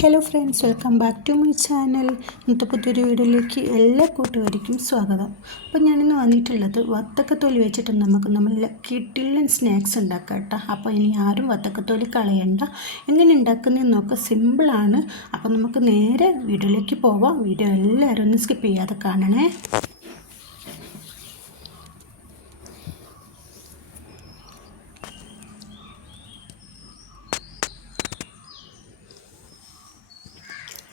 Hello friends, welcome back to my channel. ഇന്നത്തെ പുതിയൊരു വീഡിയോയിലേക്ക് എല്ലാ കൂട്ടുകാർക്കും സ്വാഗതം. അപ്പോൾ ഞാനിന്ന് വന്നിട്ടുള്ളത് വത്തക്കത്തോലി വെച്ചിട്ട് നമ്മൾ കിട്ടില്ലൻ സ്നാക്സ് ഉണ്ടാക്കാം കേട്ടോ. അപ്പോൾ ഇനി ആരും വത്തക്കത്തോലി കളയണ്ട. എങ്ങനെ ഉണ്ടാക്കുന്നതെന്ന് നോക്കാം, സിമ്പിളാണ്. അപ്പോൾ നമുക്ക് നേരെ വീഡിയോയിലേക്ക് പോവാം. വീഡിയോ എല്ലാവരും ഒന്ന് സ്കിപ്പ് ചെയ്യാതെ കാണണേ.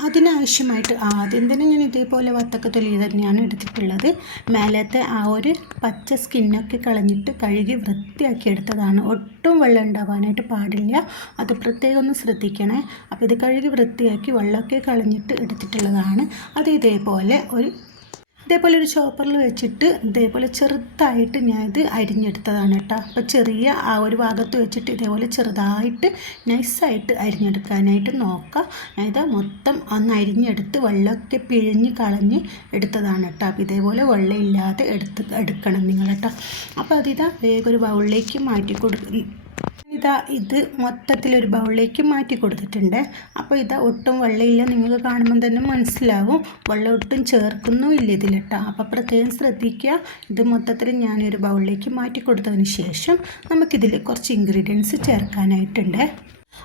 അതിനാവശ്യമായിട്ട് ആദ്യം തന്നെ ഞാൻ ഇതേപോലെ വത്തക്കത്തൊലി തന്നെയാണ് എടുത്തിട്ടുള്ളത്. മേലത്തെ ആ ഒരു പച്ച സ്കിന്നൊക്കെ കളഞ്ഞിട്ട് കഴുകി വൃത്തിയാക്കി എടുത്തതാണ്. ഒട്ടും വെള്ളം ഉണ്ടാവാനായിട്ട് പാടില്ല, അത് പ്രത്യേകം ഒന്ന് ശ്രദ്ധിക്കണേ. അപ്പോൾ ഇത് കഴുകി വൃത്തിയാക്കി വെള്ളമൊക്കെ കളഞ്ഞിട്ട് എടുത്തിട്ടുള്ളതാണ്. അത് ഇതേപോലെ ഒരു ചോപ്പറിൽ വെച്ചിട്ട് ഇതേപോലെ ചെറുതായിട്ട് ഞാൻ ഇത് അരിഞ്ഞെടുത്തതാണ് കേട്ടോ. അപ്പോൾ ചെറിയ ആ ഒരു ഭാഗത്ത് വെച്ചിട്ട് ഇതേപോലെ ചെറുതായിട്ട് നൈസായിട്ട് അരിഞ്ഞെടുക്കാനായിട്ട് നോക്കാം. ഞാൻ ഇത് മൊത്തം ഒന്ന് അരിഞ്ഞെടുത്ത് വെള്ളമൊക്കെ പിഴിഞ്ഞ് കളഞ്ഞ് എടുത്തതാണ് കേട്ടോ. അപ്പോൾ ഇതേപോലെ വെള്ളം ഇല്ലാതെ എടുക്കണം നിങ്ങൾ കേട്ടോ. അപ്പോൾ അതിതാ വേഗം ഒരു ബൗളിലേക്ക് മാറ്റി കൊടുക്കും. ഇത് മൊത്തത്തിലൊരു ബൗളിലേക്ക് മാറ്റി കൊടുത്തിട്ടുണ്ട്. അപ്പോൾ ഒട്ടും വെള്ളമില്ല, നിങ്ങൾക്ക് കാണുമ്പോൾ തന്നെ മനസ്സിലാവും. വെള്ളം ഒട്ടും ചേർക്കുന്നുമില്ല ഇതിൽ കേട്ടോ. അപ്പോൾ പ്രത്യേകം ശ്രദ്ധിക്കുക. ഇത് മൊത്തത്തിൽ ഞാനൊരു ബൗളിലേക്ക് മാറ്റി കൊടുത്തതിന് ശേഷം നമുക്കിതിൽ കുറച്ച് ഇൻഗ്രീഡിയൻസ് ചേർക്കാനായിട്ടുണ്ട്.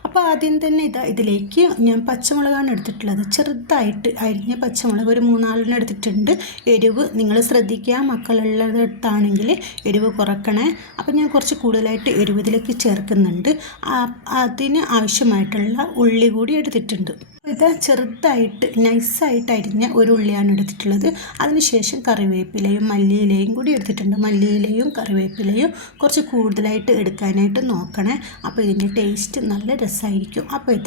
അപ്പോൾ ആദ്യം തന്നെ ഇതിലേക്ക് ഞാൻ പച്ചമുളകാണ് എടുത്തിട്ടുള്ളത്. ചെറുതായിട്ട് അരിഞ്ഞ പച്ചമുളക് ഒരു 3-4 എടുത്തിട്ടുണ്ട്. എരിവ് നിങ്ങൾ ശ്രദ്ധിക്കുക, മക്കളുള്ളതാണെങ്കിൽ എരിവ് കുറക്കണേ. അപ്പോൾ ഞാൻ കുറച്ച് കൂടുതലായിട്ട് എരിവ് ഇതിലേക്ക് ചേർക്കുന്നുണ്ട്. അതിന് ആവശ്യമായിട്ടുള്ള ഉള്ളി കൂടി എടുത്തിട്ടുണ്ട്. ചെറുതായിട്ട് നൈസായിട്ട് അരിഞ്ഞ ഒരു ഉള്ളിയാണ് എടുത്തിട്ടുള്ളത്. അതിനുശേഷം കറിവേപ്പിലയും മല്ലിയിലയും കൂടി എടുത്തിട്ടുണ്ട്. മല്ലിയിലയും കറിവേപ്പിലയും കുറച്ച് കൂടുതലായിട്ട് എടുക്കാനായിട്ട് നോക്കണേ. അപ്പോൾ ഇതിൻ്റെ ടേസ്റ്റ് നല്ല രസമായിരിക്കും. അപ്പോൾ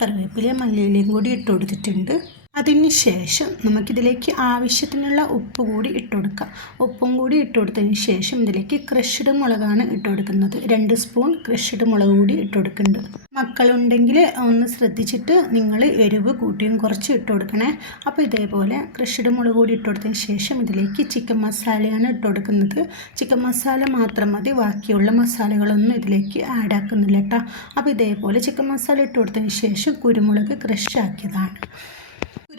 കറിവേപ്പിലയും മല്ലിയിലയും കൂടി ഇട്ട് കൊടുത്തിട്ടുണ്ട്. അതിന് ശേഷം നമുക്കിതിലേക്ക് ആവശ്യത്തിനുള്ള ഉപ്പ് കൂടി ഇട്ട് കൊടുക്കാം. ഉപ്പും കൂടി ഇട്ട് കൊടുത്തതിന് ശേഷം ഇതിലേക്ക് ക്രഷ്ഡ് മുളകാണ് ഇട്ട് കൊടുക്കുന്നത്. 2 സ്പൂൺ ക്രഷ്ഡ് മുളക് കൂടി ഇട്ട് കൊടുക്കുന്നുണ്ട്. മക്കളുണ്ടെങ്കിൽ ഒന്ന് ശ്രദ്ധിച്ചിട്ട് നിങ്ങൾ എരിവ് കൂട്ടിയും കുറച്ച് ഇട്ട് കൊടുക്കണേ. അപ്പോൾ ഇതേപോലെ ക്രഷ്ഡ് മുളക് കൂടി ഇട്ട് കൊടുത്തതിന് ശേഷം ഇതിലേക്ക് ചിക്കൻ മസാലയാണ് ഇട്ട് കൊടുക്കുന്നത്. ചിക്കൻ മസാല മാത്രം മതി, ബാക്കിയുള്ള മസാലകളൊന്നും ഇതിലേക്ക് ആഡ് ആക്കുന്നില്ല കേട്ടോ. അപ്പോൾ ഇതേപോലെ ചിക്കൻ മസാല ഇട്ട് കൊടുത്തതിന് ശേഷം കുരുമുളക് ക്രഷ് ആക്കിയതാണ്.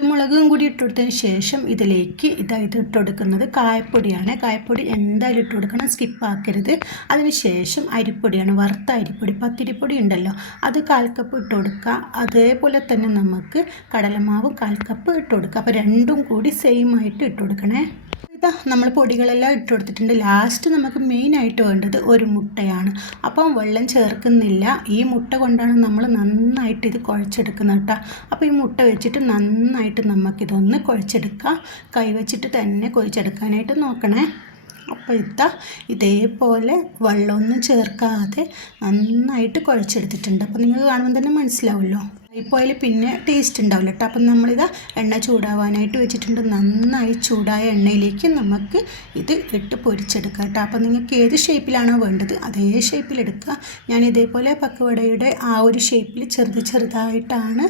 കുരുമുളകും കൂടി ഇട്ട് കൊടുത്തതിന് ശേഷം ഇതിലേക്ക് ഇട്ട് കൊടുക്കുന്നത് കായപ്പൊടിയാണ്. കായപ്പൊടി എന്തായാലും ഇട്ട് കൊടുക്കണം, സ്കിപ്പാക്കരുത്. അതിന് ശേഷം അരിപ്പൊടിയാണ്, വറുത്ത അരിപ്പൊടി, പത്തിരിപ്പൊടി ഉണ്ടല്ലോ, അത് 1/4 കപ്പ് ഇട്ട് കൊടുക്കുക. അതേപോലെ തന്നെ നമുക്ക് കടലമാവും 1/4 കപ്പ് ഇട്ട് കൊടുക്കുക. അപ്പോൾ രണ്ടും കൂടി സെയിം ആയിട്ട് ഇട്ട് കൊടുക്കണേ. നമ്മൾ പൊടികളെല്ലാം ഇട്ട് കൊടുത്തിട്ടുണ്ട്. ലാസ്റ്റ് നമുക്ക് മെയിനായിട്ട് വേണ്ടത് ഒരു മുട്ടയാണ്. അപ്പം വെള്ളം ചേർക്കുന്നില്ല. ഈ മുട്ട കൊണ്ടാണ് നമ്മൾ നന്നായിട്ട് ഇത് കുഴച്ചെടുക്കുന്നത് കേട്ടോ. അപ്പോൾ ഈ മുട്ട വെച്ചിട്ട് നന്നായിട്ട് നമുക്കിതൊന്ന് കുഴച്ചെടുക്കാം. കൈ വെച്ചിട്ട് തന്നെ കുഴച്ചെടുക്കാനായിട്ട് നോക്കണേ. അപ്പോൾ ഇതേപോലെ വെള്ളമൊന്നും ചേർക്കാതെ നന്നായിട്ട് കുഴച്ചെടുത്തിട്ടുണ്ട്. അപ്പോൾ നിങ്ങൾക്ക് കാണുമ്പോൾ തന്നെ മനസ്സിലാവുമല്ലോ. ഇപ്പോൾ പിന്നെ ടേസ്റ്റ് ഉണ്ടാവില്ല കേട്ടോ. അപ്പം എണ്ണ ചൂടാവാനായിട്ട് വെച്ചിട്ടുണ്ട്. നന്നായി ചൂടായ എണ്ണയിലേക്ക് നമുക്ക് ഇത് ഇട്ട് പൊരിച്ചെടുക്കാം കേട്ടോ. അപ്പം നിങ്ങൾക്ക് ഏത് ഷേപ്പിലാണോ വേണ്ടത് അതേ ഷേപ്പിലെടുക്കുക. ഞാൻ ഇതേപോലെ പക്കുവടയുടെ ആ ഒരു ഷേപ്പിൽ ചെറുതായിട്ടാണ്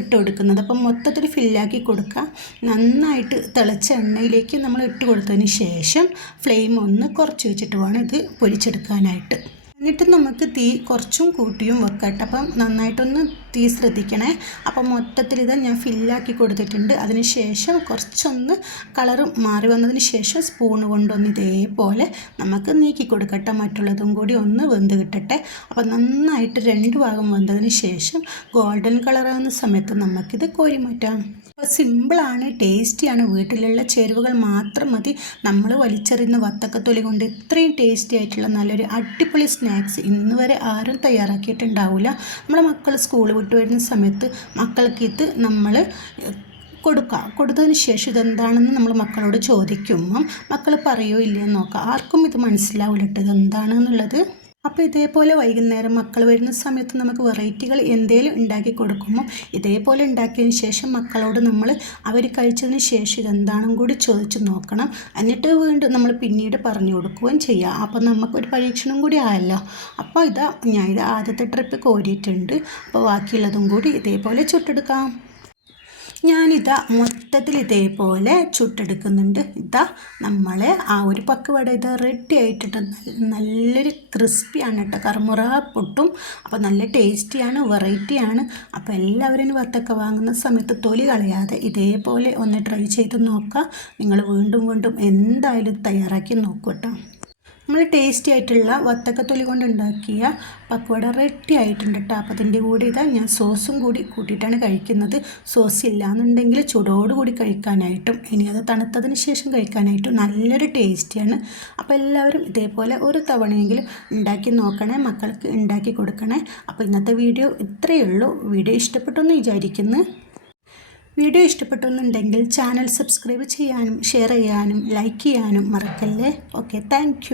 ഇട്ട് കൊടുക്കുന്നത്. അപ്പം മൊത്തത്തിൽ ഫില്ലാക്കി കൊടുക്കുക. നന്നായിട്ട് തിളച്ച എണ്ണയിലേക്ക് നമ്മൾ ഇട്ട് കൊടുത്തതിന് ശേഷം ഫ്ലെയിം ഒന്ന് കുറച്ച് വെച്ചിട്ട് വേണം ഇത് പൊരിച്ചെടുക്കാനായിട്ട്. എന്നിട്ട് നമുക്ക് തീ കുറച്ചും കൂട്ടിയും വെക്കട്ടെ. അപ്പം നന്നായിട്ടൊന്ന് തീ ശ്രദ്ധിക്കണേ. അപ്പം മൊത്തത്തിൽ ഞാൻ ഫില്ലാക്കി കൊടുത്തിട്ടുണ്ട്. അതിന് ശേഷം കുറച്ചൊന്ന് കളറ് മാറി വന്നതിന് ശേഷം സ്പൂണ് കൊണ്ടൊന്ന് ഇതേപോലെ നമുക്ക് നീക്കി കൊടുക്കട്ടെ. മറ്റുള്ളതും കൂടി ഒന്ന് വെന്ത് കിട്ടട്ടെ. അപ്പം നന്നായിട്ട് 2 ഭാഗം വെന്തതിന് ശേഷം ഗോൾഡൻ കളറാകുന്ന സമയത്ത് നമുക്കിത് കോരി മാറ്റാം. അപ്പോൾ സിമ്പിളാണ്, ടേസ്റ്റിയാണ്. വീട്ടിലുള്ള ചേരുവകൾ മാത്രം മതി. നമ്മൾ വലിച്ചെറിയുന്ന വത്തക്കത്തൊലി കൊണ്ട് ഇത്രയും ടേസ്റ്റി ആയിട്ടുള്ള നല്ലൊരു അടിപൊളി സ്നാക്സ് ഇന്ന് വരെ ആരും തയ്യാറാക്കിയിട്ടുണ്ടാവില്ല. നമ്മളെ മക്കൾ സ്കൂൾ വിട്ട് വരുന്ന സമയത്ത് മക്കൾക്ക് ഇത് നമ്മൾ കൊടുത്തതിന് ശേഷം ഇതെന്താണെന്ന് നമ്മൾ മക്കളോട് ചോദിക്കുമ്പം മക്കൾ പറയുമോ ഇല്ലയെന്ന് നോക്കാം. ആർക്കും ഇത് മനസ്സിലാവില്ല കേട്ടോ ഇതെന്താണെന്നുള്ളത്. അപ്പോൾ ഇതേപോലെ വൈകുന്നേരം മക്കൾ വരുന്ന സമയത്ത് നമുക്ക് വെറൈറ്റികൾ എന്തെങ്കിലും ഉണ്ടാക്കി കൊടുക്കുമ്പോൾ ഇതേപോലെ ഉണ്ടാക്കിയതിന് ശേഷം മക്കളോട് അവർ കഴിച്ചതിന് ശേഷം ഇതെന്താണെന്നും കൂടി ചോദിച്ച് നോക്കണം. എന്നിട്ട് വീണ്ടും നമ്മൾ പിന്നീട് പറഞ്ഞു കൊടുക്കുകയും ചെയ്യാം. അപ്പോൾ നമുക്കൊരു പരീക്ഷണം കൂടി ആയല്ലോ. അപ്പോൾ ഞാൻ ആദ്യത്തെ ട്രിപ്പ് കോരിയിട്ടുണ്ട്. അപ്പോൾ ബാക്കിയുള്ളതും കൂടി ഇതേപോലെ ചുട്ടെടുക്കാം. ഞാനിതാ മൊത്തത്തിൽ ഇതേപോലെ ചുട്ടെടുക്കുന്നുണ്ട്. ഇതാ നമ്മളെ ആ ഒരു പക്കുവട ഇത് റെഡി ആയിട്ടിട്ട് നല്ലൊരു ക്രിസ്പിയാണ് കേട്ടോ. കറുമുറ പൊട്ടും. അപ്പോൾ നല്ല ടേസ്റ്റിയാണ്, വെറൈറ്റിയാണ്. അപ്പോൾ എല്ലാവരും വത്തക്ക വാങ്ങുന്ന സമയത്ത് തൊലി കളയാതെ ഇതേപോലെ ഒന്ന് ട്രൈ ചെയ്ത് നോക്കുക. നിങ്ങൾ വീണ്ടും വീണ്ടും എന്തായാലും തയ്യാറാക്കി നോക്കൂ കേട്ടോ. നമ്മൾ ടേസ്റ്റി ആയിട്ടുള്ള വത്തക്കത്തൊലി കൊണ്ട് ഉണ്ടാക്കിയ പക്കവട റെഡി ആയിട്ടുണ്ട് കേട്ടോ. അപ്പോൾ അതിൻ്റെ കൂടെ ഇതാ ഞാൻ സോസും കൂടി കൂട്ടിയിട്ടാണ് കഴിക്കുന്നത്. സോസ് ഇല്ലയെന്നുണ്ടെങ്കിൽ ചൂടോടുകൂടി കഴിക്കാനായിട്ടും ഇനി അത് തണുത്തതിന് ശേഷം കഴിക്കാനായിട്ടും നല്ലൊരു ടേസ്റ്റിയാണ്. അപ്പോൾ എല്ലാവരും ഇതേപോലെ ഒരു തവണയെങ്കിലും ഉണ്ടാക്കി നോക്കണേ, മക്കൾക്ക് ഉണ്ടാക്കി കൊടുക്കണേ. അപ്പോൾ ഇന്നത്തെ വീഡിയോ ഇത്രയേ ഉള്ളൂ. വീഡിയോ ഇഷ്ടപ്പെട്ടെന്ന് വിചാരിക്കുന്നു. വീഡിയോ ഇഷ്ടപ്പെട്ടെന്നുണ്ടെങ്കിൽ ചാനൽ സബ്സ്ക്രൈബ് ചെയ്യാനും ഷെയർ ചെയ്യാനും ലൈക്ക് ചെയ്യാനും മറക്കല്ലേ. Okay, thank